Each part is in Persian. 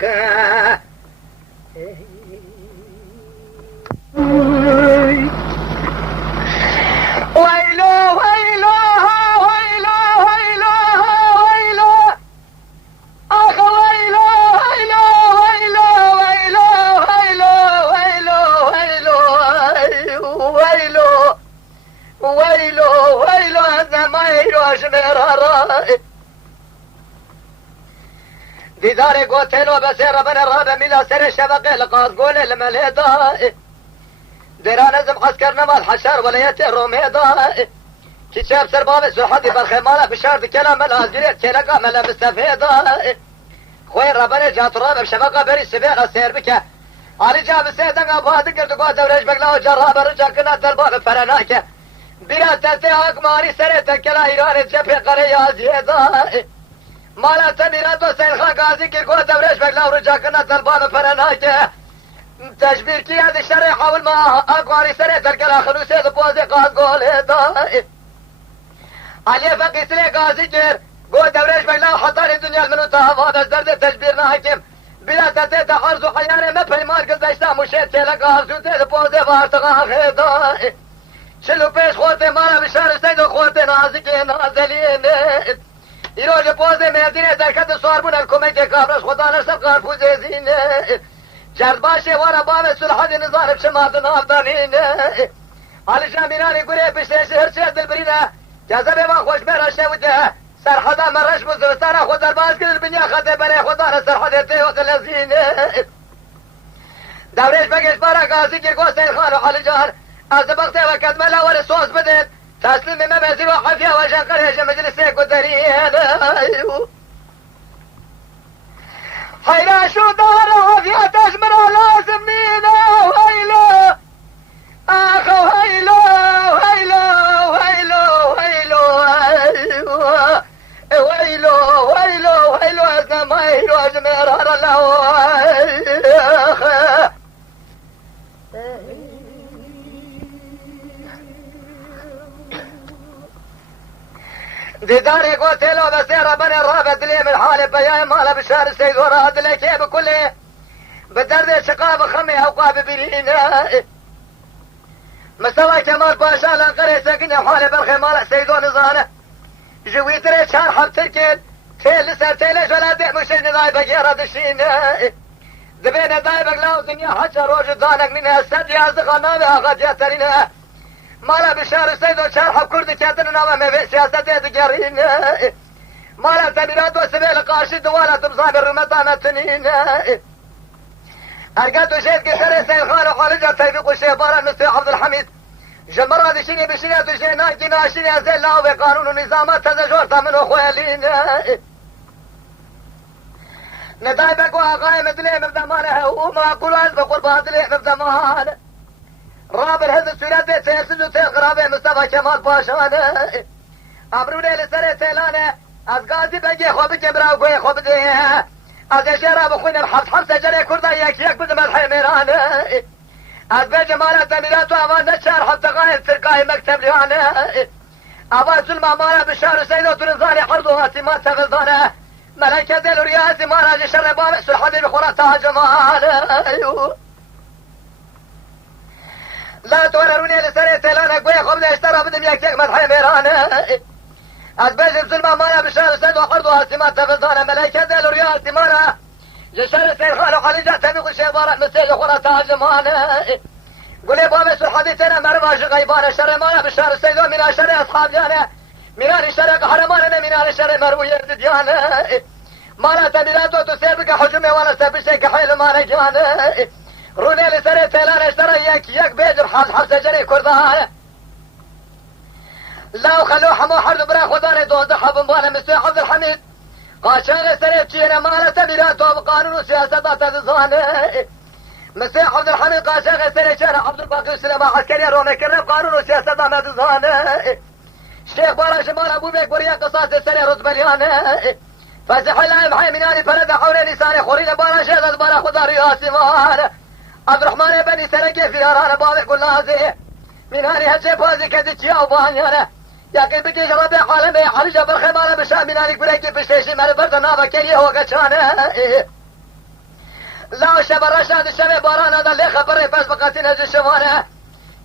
ويلو ويلو ويلو ويلو ويلو اخ ويلو ويلو ويلو ويلو ويلو ويلو ويلو ويلو ويلو ويلو هذا ما يروش مرارا دیدار گوتنو بسیر بن راب میلا سر شبقه لقاز قول المليدا دران ازم عسكر نمال حشر ولايات روميدا كي شاب سر باب سرحدي بالخمالة بشارد كلام الازجريت كلقا ملا مستفيدا خوين ربنا جات راب بشبقه بري سبيغ سير بك علي جاب سيدن ابواد قردقوا دورج بقلا وجراب رجع كنا تلباب فرناك بلا تلتهاك ماري سرتك كلا ايران جبه قرية زيدا مالا تمیراتو سیلخا گازی که گو دورش بگلا و رجا کنا طلبان فرنای که تشبیر کی از شرع حول ما اقواری سره ترکلا خلوصه دو پوزه قاز گوله دا علی فقی سره گازی که گو دورش بگلا و حطار دنیا منو تاوان از درد تشبیر ناکم بلا تته تحرز و حیانه مپیمار گذشتا مشید که لگازو ته دو پوزه وارتقا خیدا چلو پیش خوته مالا بشار سید و خوته نازی که نازلین ایروز پوزه مهدینه درکت سواربون الکومیت کابرش خدا نرسل قارپوزه زینه جرد باشه وارا باب سلحاد نظارب شمارد نافدانینه علی جامینانی گوره پشتش هرچه دلبرینه جذبه ما خوش برشه بوده سرحدا مرش بزرستانه خود در باز کدل بنیا خطه بره خدا نرسل حدیته و قلزینه دورش بگش بارا گازی که گوستین خانو علی جان از بقته و کدملا ور سوز بدید تسلیم ممزی و حفیه و شنقرهش مجلسه کدرین حیلا شو دار حفیتش مرا لازم نینه ویلو آخو ویلو ویلو ویلو ویلو ویلو ویلو ویلو از نمایلو از مرار الله دیداری قتلو بسیر بن الرابع دلی من حال بیای مال بشار سید وراد لکی بکلی بدرد شقاب خمی اوقاب برینه مستوى كمال باشا لنقري ساكن حال برخي مال سيدو نظانه جويتري شار حب تركين تيل سر تيلش ولا دي مشين داي بقيرة دشينه دبينا داي بقلاو دنيا حجر روج دانك منها السد يازقنا بها قد يترينه مالا بشار سيدو شرح كرد كاتن نوى مبي سياسة تقرين مالا تبيرات وسبيل قاشي دوالا تمصاب الرمتانة تنين ارقاتو شيد كسر سيخان وخالجة تيفيق الشيبارة مستي عبد الحميد جمرة دشيني بشيني تشيني ناكي ناشيني ازيل الله بقانون ونظامات تزجورتا من اخوالين نداي بقوا قائم دلي مبدمانه وما اقولوا انت قربان دلي مبدمانه رابر هذا السورات سيسجو تقرابه مصطفى كمال باشانه ابرونه لسره تيلانه از غازي بگي خوب كبرا وگوي خوب دي از شرا بخون الحبس حبس جري كردا يك بدم الحميرانه از بجمال تميرات وامان نشار حتى قائد سرقاي مكتب ليانه ابا سلمى مالا بشار سيدو تنزاني عرضها سمات تغلظانه ملكة الرياس مالا شر باب سلحبي بخورتها جمال لا تورروني لسري تيلانا قوي خبز اشترى بدم يكتك مدحي ميرانه از بجم سلمى مالا بشار سيدو عرضها سمات تغلظانه ملكة الرياس مالا جشر سيرخان وخليجة تبيق شيبارة مسيج خورتها جمال قولي باب سلحبي تنا مرماش غيبان شر مالا بشار سيدو من شر اصحاب جانه من شر قهرمانه من شر مروية ديانه مالا تميلاتو تسيبك حجمي وانا سيبشيك حيل مالا جانه روني لسري تيلان اشترى يك بيجر حال حبس جري كردان لا وخلو حمو حرد برا خداني دوز حب مبانا مسوي عبد الحميد قاشان سري بشينا مالا تميلاتو بقانون وسياسة تزانه مسوي عبد الحميد قاشان سري شارع عبد الباقي وسلام عسكري رومي كرم قانون وسياسة تزانه شيخ بارا شمال ابو بيك وريا قصاص سري رتبليانه فازح العام حي مناني فرد حول لساني خورين بارا شيخ البارا خدا رياسي مانا عبد الرحمن بني سرقي في هرانا بابي قول نازي مناني هالشي فوزي كدك يا وبانيانا ياكل بكيش ربيع عالمي علي جبر خمانا بشام مناني قريكي بشتيشي مالي برد نابا كيلي هو قشانا شب رشاد الشب باران هذا اللي خبرني بس بقاتين هذه الشوارع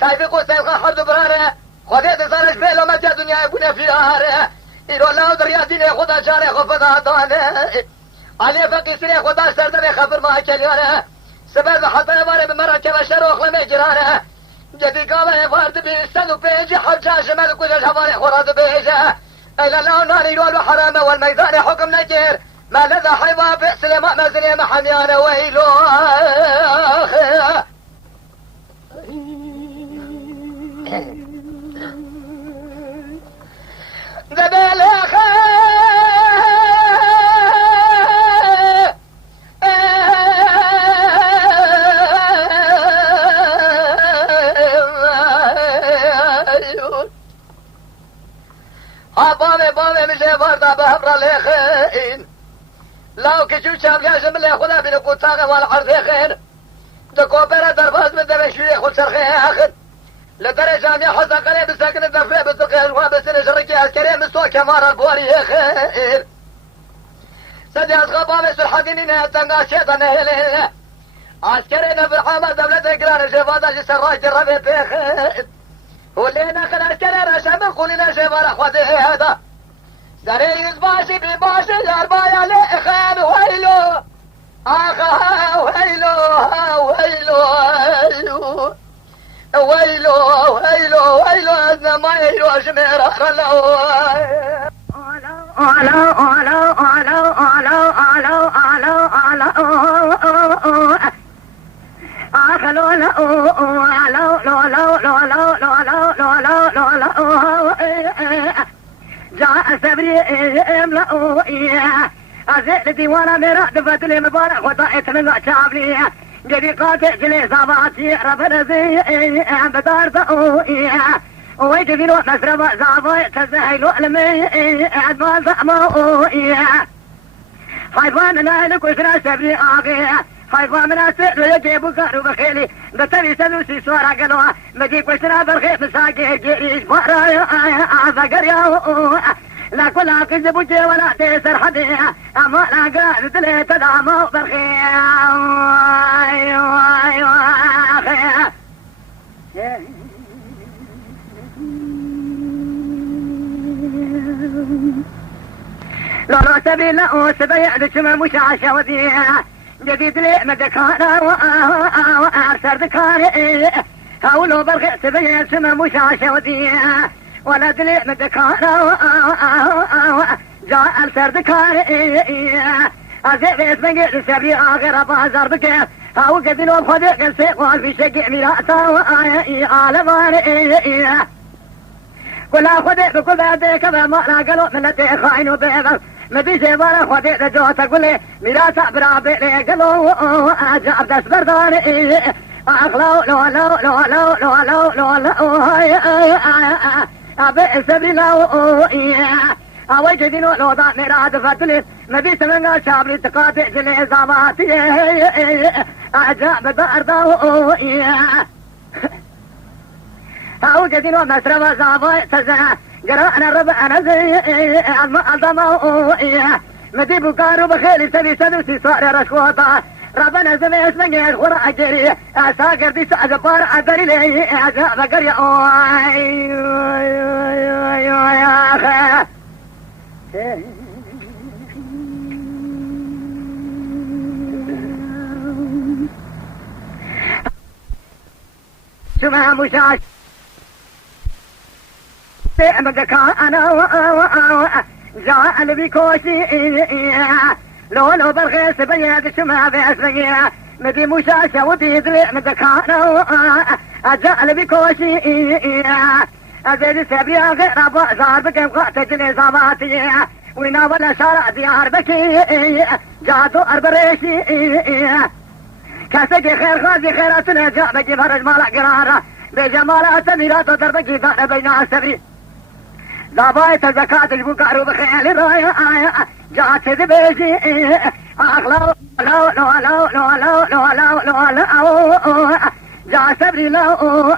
تايفق وسيد حرد برانه خذيت زارش بيلو ما جاء دنيا يبون في هاره إيرو الله درياتين خدا جاره خفضا دانه علي فقي سري خدا سردم خبر ما كليانه سبب حتى باره بمرة كبشر وخلمه جرانه جدي قابل فرد بيستدو بيجي حجاج ملك وجه حوالي خراد بيجه إلى الله نار يرو الحرام والميدان حكم نجير ما لذا حيوان في سليمان مزني محميانه ويلو ذبل بابي مشي فردا بهبر لخين لو كشو شاب يا من خدا بين قطاغ والعرض خين دكوبره درباز من دبي شويه خد سرخي اخر لدرجه اني حظ قريب ساكن الدفله بالتقيل وبس نشركي عسكري مستوى كمار البوري خير سدي اصغبا بس الحدينين تنقا شيطان هلي عسكري نفر حامل دولة اقرار شفادا سراج الربي بخير ولينا خل عسكري رشام قولنا شفار اخواتي هذا دريز باشي بباشي الاربايا لإخان ويلو آخا ويلو ويلو ويلو ويلو ويلو أزنا ما يلو أشمير أخلو جاء سبري املأوا إياه أزيل ديوانا مرا دفت لي مبارك وطائت من شعبلي جدي قاطع جلي صباتي ربنا زي بدار ضعوا إياه ويجبينوا مسربا زعبا تزهيلوا لمي أدما زعموا إياه حيوان نالك وسنا سبري آغي حيوان مناسق ويجيبوا قارو بخيلي بتبي سلوسي سوارا قلوا مجيب وسنا برخي مساقي جيريش بحرايا فقريا لا كل عقيد بوجي ولا تيسر حدي أما لا قاعد تلي تدعمو برخي لو سبيل لا سبيع دشم مش عشودي جديد لي مدكانا وأرسل دكاني هولو برخي سبيع سم مش عشودي ولد لي مدكانا جاء أرسل دكاني أزيد بنجي سبيع آخر بازار بكيف هاو قدنو بخدق قلسي والفي شقع ميراتا عالماني كل خدق بكل ذلك ما لا قلو من التي خاين بيضا مدي جبارة خدق جوة تقول لي ميراتا برابي لي قلو أجاب دس برداني أخلو لو لو لو لو لو لو لو لو أبي سبري لو أوي جدينو لو ضاء ميراد فتلي مدي سمنغا شابري تقاطع جلي زاماتي أجاب دار دو هاو جدينو مسربا زابا تزا قرانا ربع أنا زي الضمو مدي بكارو بخيلي سبي سدوسي صار رشوطا ربنا زمي اسمني الخورا أجري أساقر دي سأجبار أدري لي أجاب قريا يا أخي شما مشاش مدكا أنا جاء بكوشي لو برخيص بيد شما بأسري مدي مشاشة وديدلي مدكا أنا جاء بكوشي أزيد سبيا غير بأزار بكم قاتجني زماتي وينا ولا شارع ديار بكي جادو أربريشي كاسجي خير خازي خيراتنا جاء بجي فرج مالع قرارة بجمالات ميلات ضربكي ضعنا بين السبري ضابايت الزكاة البقار بخيال رايا جاءت ذبيجي أخلو لو لو لو لو لو لو لو لو جاء سبري لو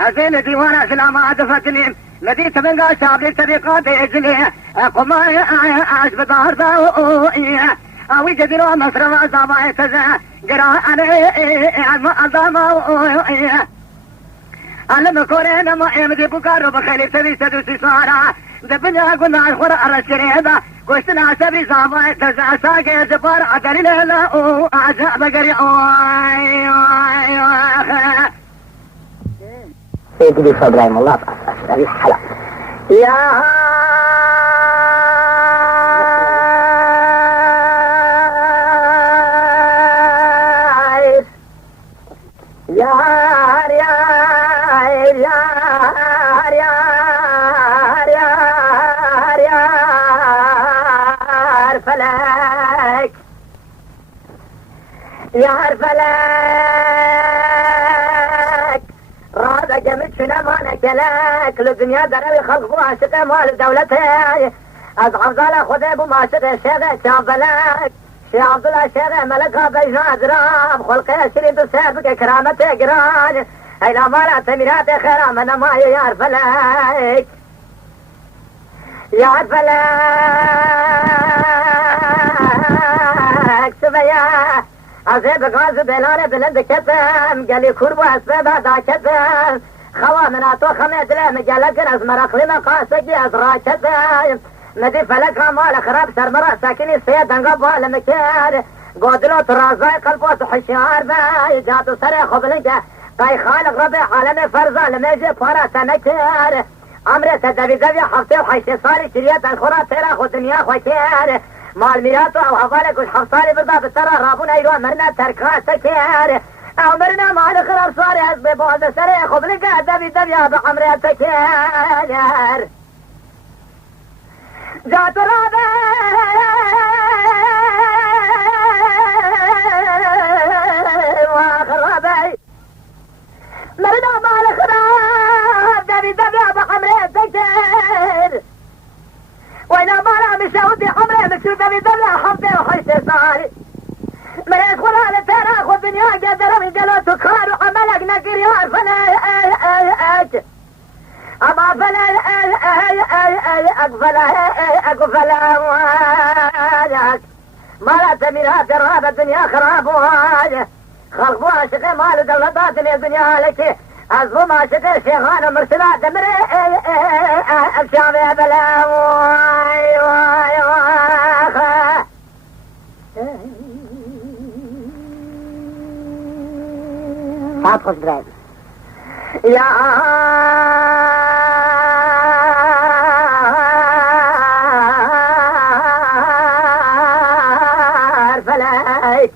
أزيل ديوانا سلامات فتلين لديت من قاشاب للطريقات يجلي قماي عاش بدار ضوئي اوی جدیرو مصرف زبای تزه گرا علم کوره نما امدی بکارو بخیلی سوی سدوسی سارا دبنیا گناه خور ارشریدا گوشتنا سبی زبای تزه ساگه جبار عدلی لیلا او عجب گری اوی سيدي ابراهيم الله أشتري حلا يا فلك يا فلك رادك متشنا مالك لك للدنيا دروي خلق وعشق مال دولتي أضعف ذلك خذي بمعشق الشيخ شعب لك شيخ عبد الله الشيخ ملك بيجنا درام خلقي شريد سابق كرامتي قران إلى مرات ميرات خيرا من ما يعرف لك يعرف لك سبيا عزيب غاز بلانه بلند كتم قالي كرب واسبابها دا كتم خوا مناتو خميد لهم قالك از مرقلنا قاسقي از راكتم مدي فلك مال خراب سرمرا ساكني سيد انقب والمكير قودلو ترازاي قلبو تحشيار باي جاتو سري خبلنك طاي خالق ربي عالم فرزا لميجي فارا سمكير عمري تدبي دبي حفتي وحيشي صاري شريات الخورا تيرا خو دنيا خوكير مال ميراتو او حفالك والحفصالي بالضبط ترى رابونا يروى مرنا تركا سكير او مرنا مال خراب صاري حسبي بوز سري خبلنك دبي دبي ابو عمري تكير جات رابي واخر رابي مرنا مال خراب دبي دبي ابو عمري تكير وإنا مالا مشاودي عمري مكسو دبي دبي حمدي وحيشي صاري مريت خلالة ترى خو دنيا قدر من قلوتو كار وعملك نقر يار فلاك أما فلا أقفل مالا تميلها تراب الدنيا خراب واجه خلقوها شقي مال دولتات الدنيا لك أصبو ما شقي شيخان مرسلات دمري الشعب يا بلا واي واي واخا ساعات خش برايم يا فلاي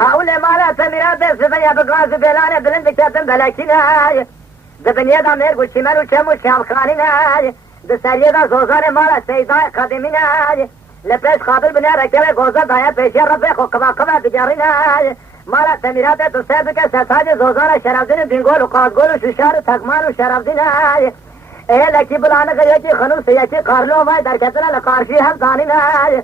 أولي مالا تميرات سفيا بقراز بلانة بلند كاتم بلاكيناي دبنيا دا مير قلت مرو شمو شام خانيناي دساليا دا زوزان مالا سيداي قدميناي لبيش خاطر بنيا ركبه غوزة دايا بيشي ربي خو قبا قبا بجاريناي مالا تميرات تسابق ستاج زوزان شرفدين بنقول وقاقول وششار تقمان وشرفديناي ايه لكي بلانا غيكي خنوس يكي قارلو ماي دركتنا لقارشي هم ثانيناي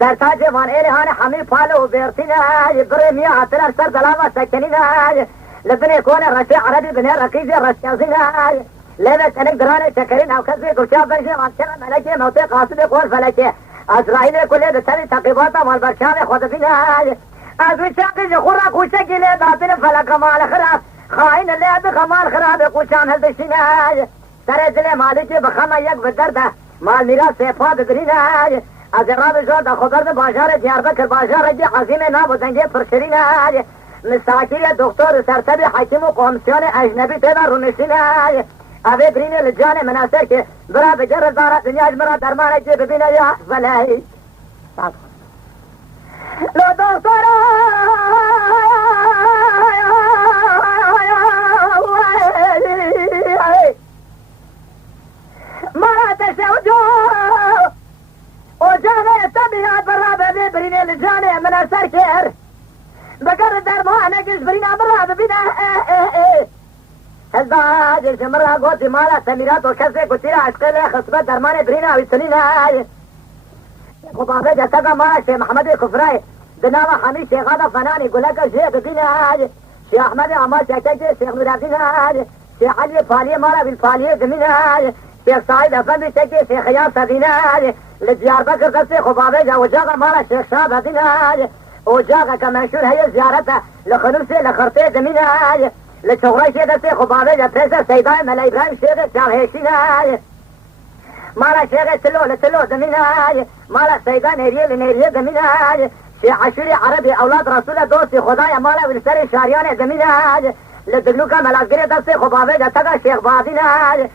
سرتاج وان إلهان حمي فالو بيرتناي بريميا عطلر سر دلاما سكنيناي لبني كون الرشي عربي بني ركيزي رشيزيناي لبس انك دراني شكرين او كذبي كوشا بنشي وانشرا ملكي موتي قاصدي قول فلكي أسرائيل كل دسالي تقيباتا والبرشام خدفيناي أزوي شاقي خورا كوشكي لي داتن فلك مال خراب خاين اللي ادخ مال خراب كوشان هلدشيناي سرزلي مالكي بخما يك بدرده مال ميراث سيفاد دريناي از راب زود خبر بازار دیاربکر بازار دی عظیم نام دنگه پرشرینای مساکیر دکتر سرتبی حکیم و کمیسیون اجنبی تبا رونشینای اوه برین لجان مناسر که برا بجر دارت دنیاج مرا درمانه که ببینه یا فلای لو دکتر مرا تشوجو وجانا تبيها برابة بريني لجاني من السركير بقر درمانة جز برينا برابة بنا هزبا جز مرة قوتي مالا سميرات وكسي كتيرا عسقيلة خصبة درمانة برينا ويتنيناي خطافة جسد مالا شيخ محمد الكفراي دناما حمي شيخ هذا فناني قولك الشيخ ببيناي شيخ أحمد عمال شاكاكي شيخ نورابيناي شيخ علي فالي مالا بالفالي دميناي شيخ سعيد افندي شكي شيخ ياسر ديناي لديار بكر دسي خبابي وجاغا مالا الشيخ شابه ديناي وجاغا كمنشور هي زيارته لخنوسي لخرطي دميناي لشغري شي دسي خبابي بريسة سيداي ملا ابراهيم شيخ شاهيشيناي مالا شيخ تلو دميناي مالا سيداي نيريه دميناي شيخ عشوري عربي اولاد رسول دوستي خدايا مالا ولسري شاريان دميناي لدقلوكا ملازقري دسي خبابي تقا شيخ باديناي